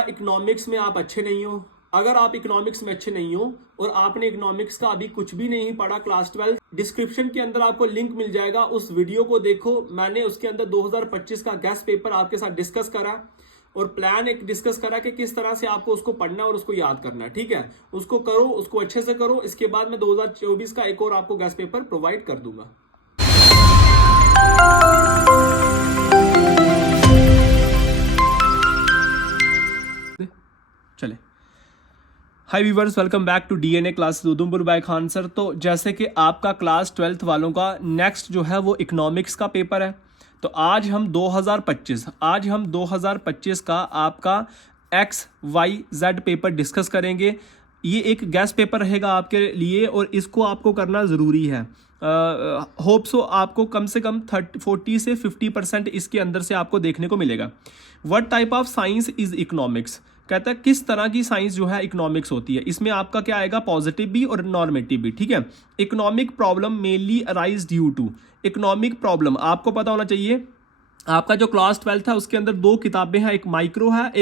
Economics में आप अच्छे नहीं हो, अगर आप इकोनॉमिक्स में अच्छे नहीं हो और आपने इकोनॉमिक्स का अभी कुछ भी नहीं पढ़ा क्लास 12, डिस्क्रिप्शन के अंदर आपको लिंक मिल जाएगा, उस वीडियो को देखो। मैंने उसके अंदर 2025 का गेस्ट पेपर आपके साथ डिस्कस करा और प्लान एक डिस्कस करा कि किस तरह से आपको उसको पढ़ना है और उसको याद करना है। ठीक है, उसको करो, उसको अच्छे से करो। इसके बाद मैं 2024 का एक और आपको गेस्ट पेपर प्रोवाइड कर दूंगा। चले, hi viewers, welcome back to DNA classes Udhampur by Khan sir. तो जैसे कि आपका क्लास 12th वालों का नेक्स्ट जो है वो इकोनॉमिक्स का पेपर है, तो आज हम 2025 का आपका XYZ पेपर डिस्कस करेंगे। ये एक गेस्ट पेपर रहेगा आपके लिए और इसको आपको करना ज़रूरी है। होप सो आपको कम से कम 40 से 50% इसके अंदर से आपको देखने को मिलेगा। What type of science is economics, कहता है किस तरह की साइंस जो है इकोनॉमिक्स होती है। इसमें आपका क्या आएगा, पॉजिटिव भी और नॉर्मेटिव भी। ठीक है, economic problem mainly arise due to, economic problem आपको पता होना चाहिए। आपका जो क्लास 12 है उसके अंदर दो किताबें हैं, एक माइक्रो है,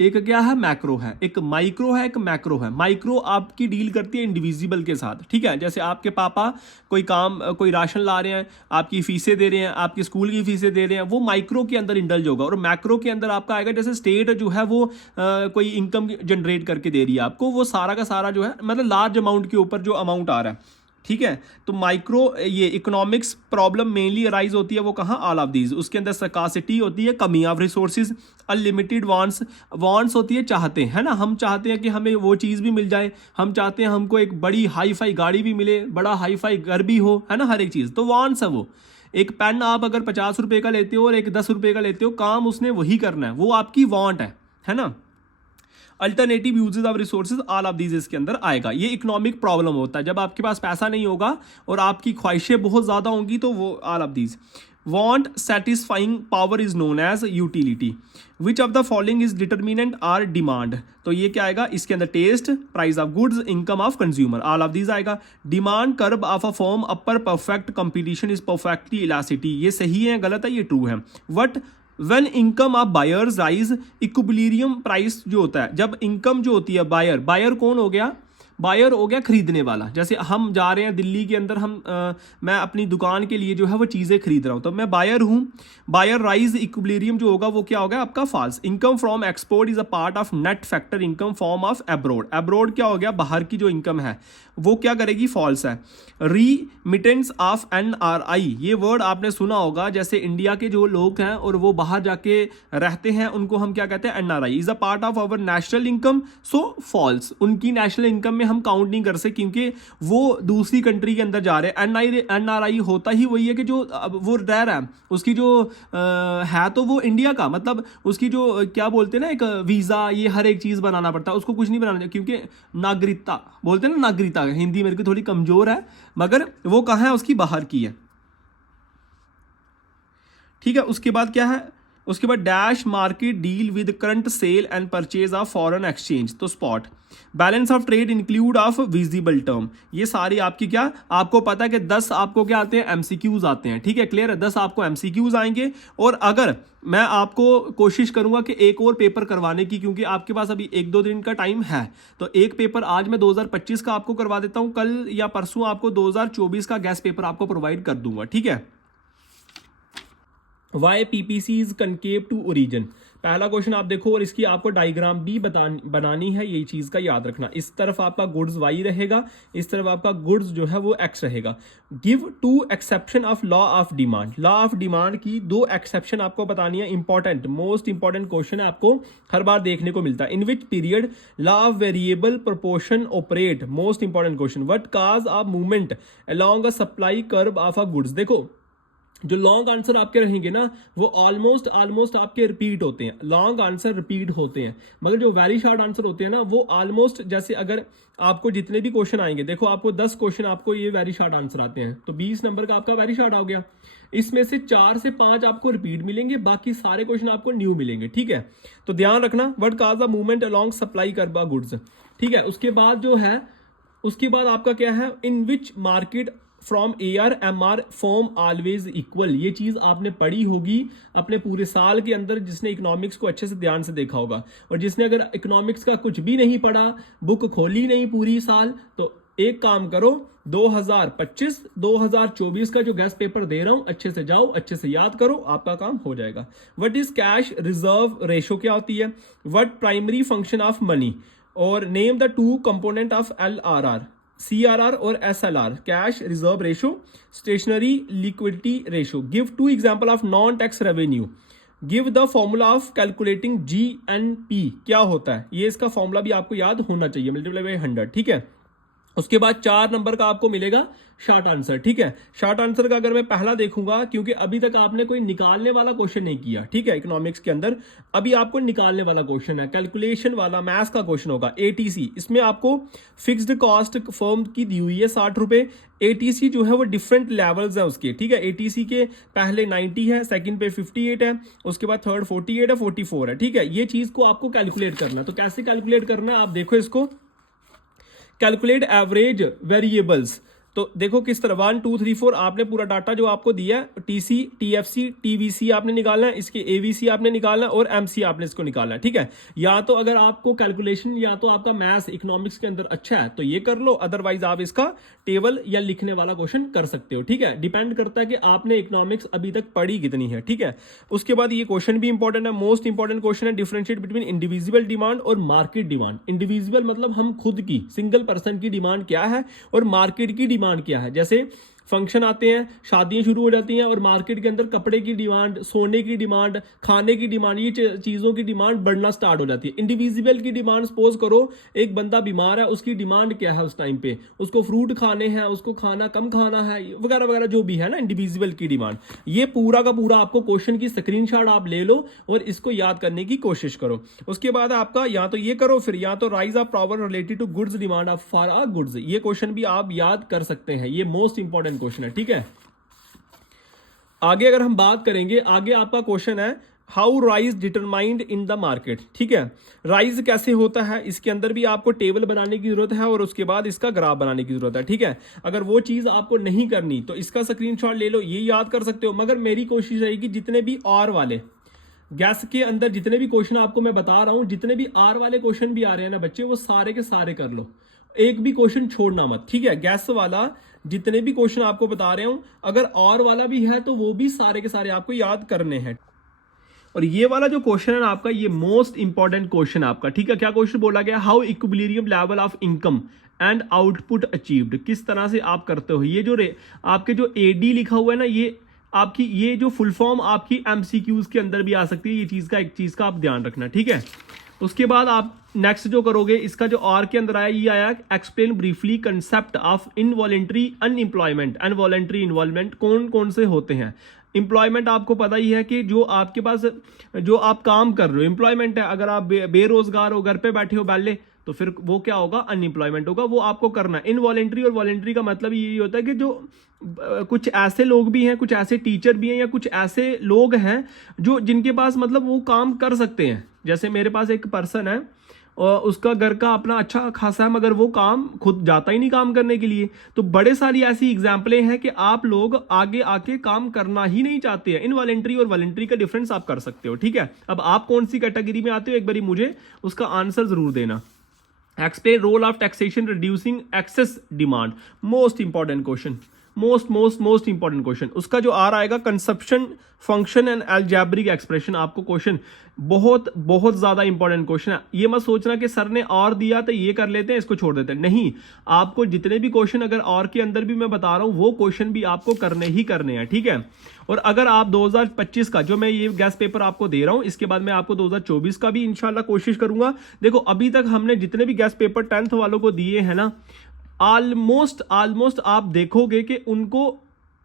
एक क्या है मैक्रो है। एक माइक्रो है, एक मैक्रो है। माइक्रो आपकी डील करती है इंडिविजिबल के साथ। ठीक है, जैसे आपके पापा कोई राशन ला रहे हैं, आपकी फीसें दे रहे हैं, आपकी स्कूल की फीसें दे रहे हैं, वो माइक्रो के अंदर इंडल्ज होगा। और मैक्रो के अंदर आपका आएगा जैसे स्टेट जो है वो कोई इनकम जनरेट करके दे रही है आपको, वो सारा का सारा जो है मतलब लार्ज अमाउंट के ऊपर जो अमाउंट आ रहा है। ठीक है, तो माइक्रो ये इकोनॉमिक्स प्रॉब्लम मेनली अराइज होती है वो कहाँ, ऑल ऑफ दीज। उसके अंदर स्कार्सिटी होती है, कमी ऑफ रिसोर्सेज, अनलिमिटेड वांट्स होती है, चाहते हैं ना, हम चाहते हैं कि हमें वो चीज़ भी मिल जाए, हम चाहते हैं हमको एक बड़ी हाई फाई गाड़ी भी मिले, बड़ा हाई फाई घर भी हो, है ना, हर एक चीज़। तो वांट्स है वो। एक पेन आप अगर 50 रुपये का लेते हो और एक 10 रुपये का लेते हो, काम उसने वही करना है, वो आपकी वांट है ना। Alternative uses of resources, all of these इसके अंदर आएगा। ये इकोनॉमिक प्रॉब्लम होता है जब आपके पास पैसा नहीं होगा और आपकी ख्वाहिशें बहुत ज़्यादा होंगी, तो वो all of these. Want satisfying power is known as utility. Which of the following is determinant are demand, तो ये क्या आएगा इसके अंदर, taste, price of goods, income of consumer, all of these आएगा। Demand curve of a firm upper perfect competition is perfectly elasticity, ये सही है गलत है, ये ट्रू है। What When income of buyers rise, equilibrium price जो होता है, जब इनकम जो होती है, बायर कौन हो गया, बायर हो गया खरीदने वाला। जैसे हम जा रहे हैं दिल्ली के अंदर, मैं अपनी दुकान के लिए जो है वो चीज़ें खरीद रहा हूँ, तो मैं बायर हूँ। बायर राइज, इक्विलिब्रियम जो होगा वो क्या होगा आपका false. Income from export is a part of net factor income form of abroad, abroad क्या हो गया, बाहर की जो इनकम है वो क्या करेगी, फॉल्स है। रीमिटेंस ऑफ NRI, ये वर्ड आपने सुना होगा, जैसे इंडिया के जो लोग हैं और वो बाहर जाके रहते हैं, उनको हम क्या कहते हैं, NRI is a part of our national income, so false. उनकी नेशनल इनकम में हम काउंट नहीं कर सकते क्योंकि वो दूसरी कंट्री के अंदर जा रहे हैं। NRI होता ही वही है कि जो वो रह रहा है, उसकी जो है तो वो इंडिया का, मतलब उसकी जो क्या बोलते हैं ना, एक वीज़ा, ये हर एक चीज़ बनाना पड़ता है, उसको कुछ नहीं बनाना क्योंकि नागरिकता बोलते हैं ना, नागरिकता हिंदी मेरे को थोड़ी कमज़ोर है, मगर वो कहाँ है, उसकी बाहर की है। ठीक है, उसके बाद क्या है, उसके बाद dash market deal with current sale and purchase of foreign exchange, तो spot. Balance of trade include of visible term, ये सारी आपकी क्या, आपको पता है कि 10 आपको क्या आते हैं, MCQs आते हैं। ठीक है, क्लियर है, 10 आपको MCQs आएंगे। और अगर मैं आपको कोशिश करूंगा कि एक और पेपर करवाने की, क्योंकि आपके पास अभी 1-2 दिन का टाइम है, तो एक पेपर आज मैं 2025 का आपको करवा देता हूं, कल या परसों आपको 2024 का गेस्ट पेपर आपको प्रोवाइड कर दूंगा। ठीक है, why PPC is concave to origin, पहला क्वेश्चन आप देखो और इसकी आपको डायग्राम भी बनानी है, यही चीज का याद रखना। इस तरफ आपका गुड्स Y रहेगा, इस तरफ आपका गुड्स जो है वो X रहेगा। Give 2 exception of law of demand, law of demand की 2 एक्सेप्शन आपको बतानी है। इंपॉर्टेंट, मोस्ट इंपॉर्टेंट क्वेश्चन है, आपको हर बार देखने को मिलता है। In which period law of variable proportion operate, most important question. What cause of movement along a supply curve of a goods, देखो जो लॉन्ग आंसर आपके रहेंगे ना वो ऑलमोस्ट आपके रिपीट होते हैं, लॉन्ग आंसर रिपीट होते हैं, मगर जो वेरी शॉर्ट आंसर होते हैं ना वो ऑलमोस्ट, जैसे अगर आपको जितने भी क्वेश्चन आएंगे, देखो आपको 10 क्वेश्चन आपको ये वेरी शॉर्ट आंसर आते हैं, तो 20 नंबर का आपका वेरी शॉर्ट हो गया। इसमें से 4 से 5 आपको रिपीट मिलेंगे, बाकी सारे क्वेश्चन आपको न्यू मिलेंगे। ठीक है, तो ध्यान रखना, what cause the movement along supply curve of goods. ठीक है, उसके बाद जो है, उसके बाद आपका क्या है, in which market from AR MR form always equal, ये चीज आपने पढ़ी होगी अपने पूरे साल के अंदर, जिसने इकोनॉमिक्स को अच्छे से ध्यान से देखा होगा। और जिसने अगर इकोनॉमिक्स का कुछ भी नहीं पढ़ा, बुक खोली नहीं पूरी साल, तो एक काम करो, 2025-2024 का जो गेस्ट पेपर दे रहा हूं अच्छे से जाओ, अच्छे से याद करो, आपका काम हो जाएगा। What is cash reserve ratio क्या होती है, what primary function of money, और name the two component of LRR, CRR और SLR, cash reserve ratio, stationery liquidity ratio. Give two example of non tax revenue, give the formula of calculating GNP, क्या होता है ये, इसका formula भी आपको याद होना चाहिए, मल्टीप्लाई बाय 100, ठीक है। उसके बाद 4 नंबर का आपको मिलेगा शॉर्ट आंसर, ठीक है। शॉर्ट आंसर का अगर मैं पहला देखूंगा, क्योंकि अभी तक आपने कोई निकालने वाला क्वेश्चन नहीं किया, ठीक है, इकोनॉमिक्स के अंदर अभी आपको निकालने वाला क्वेश्चन है, कैलकुलेशन वाला मैथ्स का क्वेश्चन होगा। ATC, इसमें आपको फिक्स्ड कॉस्ट फर्म की दी हुई है 60 रुपए। ATC जो है वो डिफरेंट लेवल्स है उसके, ठीक है। ATC के पहले 90 है, सेकंड पे 58 है, उसके बाद थर्ड 48 है, 44 है, ठीक है। ये चीज को आपको कैलकुलेट करना है, तो कैसे कैलकुलेट करना है आप देखो इसको, कैलकुलेट एवरेज वेरिएबल्स। तो देखो किस तरह 1 2 3 4 आपने पूरा डाटा जो आपको दिया है, TC TFC TVC आपने निकालना है, इसके AVC आपने निकालना है और MC आपने इसको निकालना है, ठीक है। या तो अगर आपको कैलकुलेशन या तो आपका मैथ्स इकोनॉमिक्स के अंदर अच्छा है तो ये कर लो, अदरवाइज आप इसका टेबल या लिखने वाला क्वेश्चन कर सकते हो, ठीक है। डिपेंड करता है कि आपने इकोनॉमिक्स अभी तक पढ़ी कितनी है, ठीक है। उसके बाद ये क्वेश्चन भी इंपॉर्टेंट है, मोस्ट इंपॉर्टेंट क्वेश्चन है, डिफरेंशिएट बिटवीन इंडिविजुअल डिमांड और मार्केट डिमांड। इंडिविजुअल मतलब हम खुद की सिंगल पर्सन की डिमांड क्या है और मार्केट की डिमांड क्या है। जैसे फंक्शन आते हैं, शादियां शुरू हो जाती हैं और मार्केट के अंदर कपड़े की डिमांड, सोने की डिमांड, खाने की डिमांड, ये चीजों की डिमांड बढ़ना स्टार्ट हो जाती है। इंडिविजुअल की डिमांड, सपोज करो एक बंदा बीमार है, उसकी डिमांड क्या है उस टाइम पे, उसको फ्रूट खाने हैं, उसको खाना कम खाना है, वगैरह वगैरह जो भी है ना इंडिविजुअल की डिमांड। ये पूरा का पूरा आपको क्वेश्चन की स्क्रीनशॉट आप ले लो और इसको याद करने की कोशिश करो। उसके बाद आपका या तो ये करो, फिर या तो rise of power related to goods demand of for a goods, ये क्वेश्चन भी आप याद कर सकते हैं, ये मोस्ट इंपॉर्टेंट क्वेश्चन है, ठीक है। आगे अगर हम बात करेंगे, आगे आपका क्वेश्चन है how rise determined in the market, ठीक है। राइज कैसे होता है, इसके अंदर भी आपको टेबल बनाने की जरूरत है और उसके बाद इसका ग्राफ बनाने की जरूरत है, ठीक है। अगर वो चीज आपको नहीं करनी तो इसका स्क्रीनशॉट ले लो, ये याद कर सकते हो। मगर मेरी कोशिश रहेगी जितने भी आर वाले गैस के अंदर जितने भी क्वेश्चन आपको मैं बता रहा हूं, जितने भी आर वाले क्वेश्चन भी आ रहे हैं ना बच्चे, वो सारे के सारे कर लो, एक भी क्वेश्चन छोड़ना मत, ठीक है। गैस वाला जितने भी क्वेश्चन आपको बता रहे हूं, अगर और वाला भी है तो वो भी सारे के सारे आपको याद करने हैं। और ये वाला जो क्वेश्चन है ना आपका, ये मोस्ट इंपॉर्टेंट क्वेश्चन आपका, ठीक है। क्या क्वेश्चन बोला गया, how equilibrium level of income and output achieved, किस तरह से आप करते हो। ये जो आपके जो AD लिखा हुआ है ना, ये आपकी ये जो फुल फॉर्म आपकी MCQs के अंदर भी आ सकती है, ये चीज का एक चीज का आप ध्यान रखना, ठीक है। उसके बाद आप नेक्स्ट जो करोगे, इसका जो R के अंदर आया, ये आया explain briefly concept of involuntary unemployment and voluntary involvement, कौन कौन से होते हैं। एम्प्लॉयमेंट आपको पता ही है कि जो आपके पास जो आप काम कर रहे हो एम्प्लॉयमेंट है। अगर आप बेरोजगार हो, घर पे बैठे हो बैले, तो फिर वो क्या होगा, अनएम्प्लॉयमेंट होगा, वो आपको करना है। इनवॉलेंट्री और वॉलेंट्री का मतलब यही होता है कि जो कुछ ऐसे लोग भी हैं, कुछ ऐसे टीचर भी हैं या कुछ ऐसे लोग हैं जो जिनके पास मतलब वो काम कर सकते हैं। जैसे मेरे पास एक पर्सन है और उसका घर का अपना अच्छा खासा है, मगर वो काम खुद जाता ही नहीं काम करने के लिए। तो बड़े सारी ऐसी एग्जाम्पलें हैं कि आप लोग आगे आके काम करना ही नहीं चाहते हैं। इनवॉलेंट्री और वॉलेंट्री का डिफरेंस आप कर सकते हो, ठीक है। अब आप कौन सी कैटेगरी में आते हो, एक बारी मुझे उसका आंसर जरूर देना। Explain role of taxation reducing excess demand, most important question, most important question. उसका जो आ आएगा consumption function and algebraic expression, आपको क्वेश्चन बहुत बहुत ज्यादा इंपॉर्टेंट क्वेश्चन है। ये मत सोचना कि सर ने और दिया तो ये कर लेते हैं, इसको छोड़ देते हैं, नहीं। आपको जितने भी क्वेश्चन अगर और के अंदर भी मैं बता रहा हूं, वो क्वेश्चन भी आपको करने ही करने हैं, ठीक है। और अगर आप 2025 का जो मैं ये गैस पेपर आपको दे रहा हूं, इसके बाद मैं आपको 2024 का भी इंशाल्लाह कोशिश करूंगा। देखो अभी तक हमने जितने भी गैस पेपर 10th वालों को दिए हैं ना, ऑलमोस्ट आप देखोगे कि उनको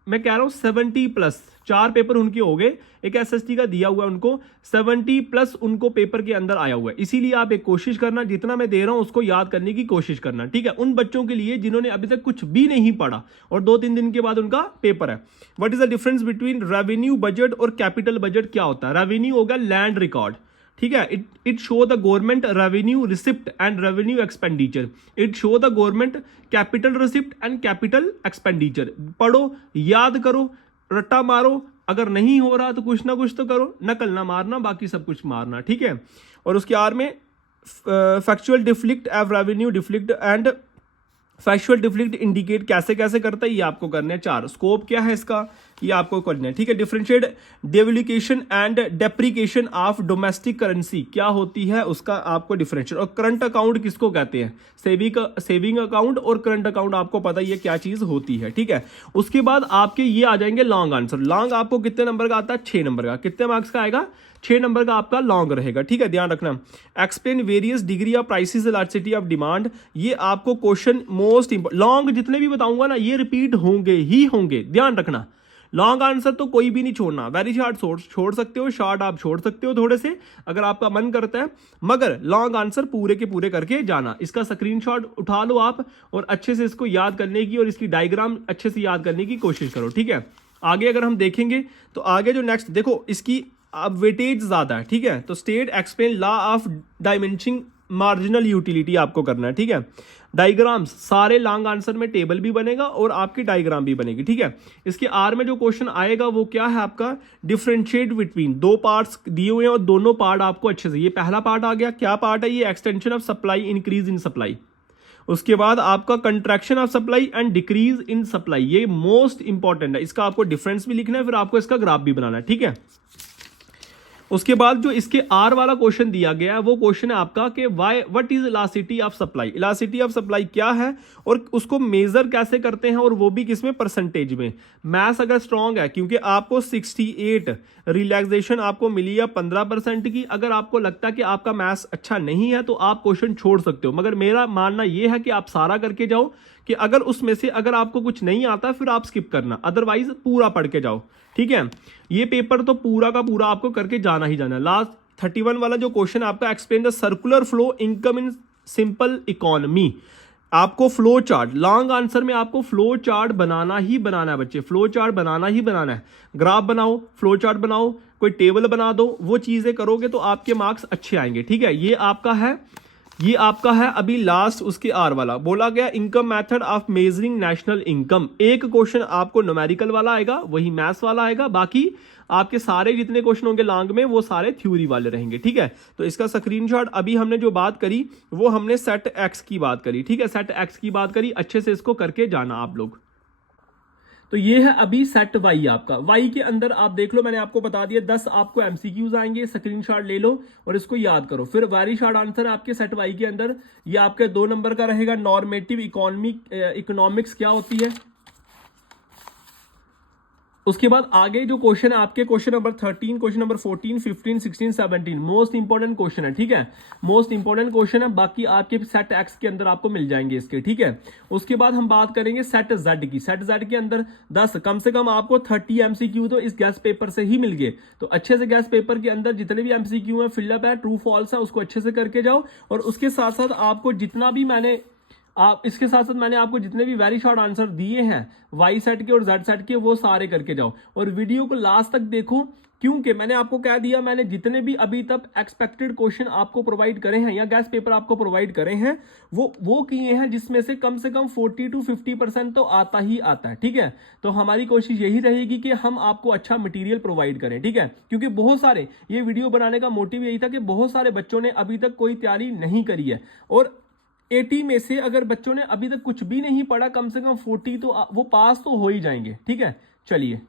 मैं कह रहा हूं 70+ 4 पेपर उनके हो गए, एक SST का दिया हुआ है उनको, 70+ उनको पेपर के अंदर आया हुआ है। इसीलिए आप एक कोशिश करना, जितना मैं दे रहा हूं उसको याद करने की कोशिश करना, ठीक है। उन बच्चों के लिए जिन्होंने अभी तक कुछ भी नहीं पढ़ा और 2-3 दिन के बाद उनका पेपर है। What is the difference between revenue budget और कैपिटल बजट, क्या होता है। रेवेन्यू होगा लैंड रिकॉर्ड, ठीक है। It show the government revenue receipt and revenue expenditure. It show the government capital receipt and capital expenditure. पढ़ो, याद करो, रट्टा मारो, अगर नहीं हो रहा तो कुछ ना कुछ तो करो, नकल ना मारना, बाकी सब कुछ मारना, ठीक है। और उसके आर में फैक्चुअल डिफ्लिक्ट एव रेवेन्यू डिफ्लिक्ट एंड फैक्चुअल डिफ्लिक्ट इंडिकेट कैसे कैसे करता है, ये आपको करने हैं। 4 स्कोप क्या है इसका, ये आपको करना है, ठीक है। Differentiate devaluation and depreciation of domestic currency, क्या होती है उसका आपको डिफरेंशिएट। और करंट अकाउंट किसको कहते हैं, सेविंग अकाउंट और करंट अकाउंट आपको पता ही है क्या चीज होती है, ठीक है। उसके बाद आपके ये आ जाएंगे लॉन्ग आंसर। लॉन्ग आपको कितने नंबर का आता है, 6 नंबर का। कितने मार्क्स का आएगा, 6 नंबर का आपका लॉन्ग रहेगा, ठीक है, ध्यान रखना। Explain various degree of prices elasticity of demand, ये आपको क्वेश्चन मोस्ट इंपोर्टेंट। लॉन्ग जितने भी बताऊंगा ना ये रिपीट होंगे ही होंगे, ध्यान रखना। लॉन्ग आंसर तो कोई भी नहीं छोड़ना, वेरी शॉर्ट छोड़ सकते हो, शॉर्ट आप छोड़ सकते हो थोड़े से अगर आपका मन करता है, मगर लॉन्ग आंसर पूरे के पूरे करके जाना। इसका स्क्रीनशॉट उठा लो आप और अच्छे से इसको याद करने की और इसकी डायग्राम अच्छे से याद करने की कोशिश करो, ठीक है। आगे अगर हम देखेंगे तो आगे जो नेक्स्ट देखो, इसकी अब वेटेज ज्यादा है, ठीक है। तो state explain law of dimensioning marginal utility आपको करना है, ठीक है। डायग्राम्स सारे लॉन्ग आंसर में टेबल भी बनेगा और आपकी डायग्राम भी बनेगी, ठीक है। इसके आर में जो क्वेश्चन आएगा वो क्या है आपका, डिफरेंशिएट बिटवीन। 2 पार्ट्स दिए हुए हैं और दोनों पार्ट आपको अच्छे से, ये पहला पार्ट आ गया, क्या पार्ट है ये, extension of supply, increase in supply. उसके बाद आपका contraction of supply and decrease in supply, ये मोस्ट इंपॉर्टेंट है, इसका आपको डिफरेंस भी लिखना है, फिर आपको इसका ग्राफ भी बनाना है, ठीक है। उसके बाद जो इसके आर वाला क्वेश्चन दिया गया है वो क्वेश्चन है आपका कि why what is elasticity of supply. Elasticity of supply क्या है और उसको मेजर कैसे करते हैं, और वो भी किसमें, परसेंटेज में। मैथ्स अगर स्ट्रांग है, क्योंकि आपको 68 रिलैक्सेशन आपको मिली है 15% की। अगर आपको लगता है कि आपका मैथ्स अच्छा नहीं है तो आप क्वेश्चन छोड़ सकते हो, मगर मेरा मानना यह है कि आप सारा करके जाओ, कि अगर उसमें से अगर आपको कुछ नहीं आता फिर आप स्किप करना, अदरवाइज पूरा पढ़ के जाओ, ठीक है। ये पेपर तो पूरा का पूरा आपको करके जाना ही जाना है। लास्ट 31 वाला जो क्वेश्चन आपका, explain the circular flow income in simple economy. आपको फ्लो चार्ट, लॉन्ग आंसर में आपको फ्लो चार्ट बनाना ही बनाना है बच्चे, फ्लो चार्ट बनाना ही बनाना है। ग्राफ बनाओ, फ्लो चार्ट बनाओ, कोई टेबल बना दो, वो चीजें करोगे तो आपके मार्क्स अच्छे आएंगे, ठीक है। ये आपका है अभी लास्ट उसके आर वाला बोला गया, income method of measuring national income. एक क्वेश्चन आपको न्यूमेरिकल वाला आएगा, वही मैथ्स वाला आएगा, बाकी आपके सारे जितने क्वेश्चन होंगे लॉन्ग में वो सारे थ्योरी वाले रहेंगे, ठीक है। तो इसका स्क्रीनशॉट, अभी हमने जो बात करी वो हमने सेट एक्स की बात करी, ठीक है, सेट एक्स की बात करी, अच्छे से इसको करके जाना आप लोग। तो ये है अभी सेट वाई आपका। वाई के अंदर आप देख लो, मैंने आपको बता दिया 10 आपको एमसीक्यूज आएंगे, स्क्रीनशॉट ले लो और इसको याद करो। फिर वेरी शॉर्ट आंसर आपके सेट वाई के अंदर ये आपके 2 नंबर का रहेगा, नॉर्मेटिव इकोनॉमिक्स क्या होती है। उसके बाद आगे जो क्वेश्चन है आपके, question number 13, question number 14, 15, 16, 17 most important question है, ठीक है, मोस्ट इंपोर्टेंट क्वेश्चन है। बाकी आपके सेट एक्स के अंदर आपको मिल जाएंगे इसके, ठीक है। उसके बाद हम बात करेंगे सेट जेड की। सेट जेड के अंदर 10 कम से कम आपको 30 एमसीक्यू तो इस गैस पेपर से ही मिल गए। तो अच्छे से गैस पेपर के अंदर जितने भी एमसीक्यू है, फिलअप है, ट्रू फॉल्स है, उसको अच्छे से करके जाओ। और उसके साथ साथ आपको जितना भी इसके साथ साथ मैंने आपको जितने भी वेरी शॉर्ट आंसर दिए हैं वाई सेट के और जेड सेट के, वो सारे करके जाओ और वीडियो को लास्ट तक देखो, क्योंकि मैंने आपको कह दिया, मैंने जितने भी अभी तक एक्सपेक्टेड क्वेश्चन आपको प्रोवाइड करे हैं या गैस पेपर आपको प्रोवाइड करे हैं वो किए हैं, जिसमें से कम 40 to 50% तो आता ही आता है, ठीक है। तो हमारी कोशिश यही रहेगी कि हम आपको अच्छा मटेरियल प्रोवाइड करें, ठीक है, क्योंकि बहुत सारे, ये वीडियो बनाने का मोटिव यही था कि बहुत सारे बच्चों ने अभी तक कोई तैयारी नहीं करी है और 80 में से अगर बच्चों ने अभी तक कुछ भी नहीं पढ़ा, कम से कम 40 तो वो पास तो हो ही जाएंगे, ठीक है। चलिए।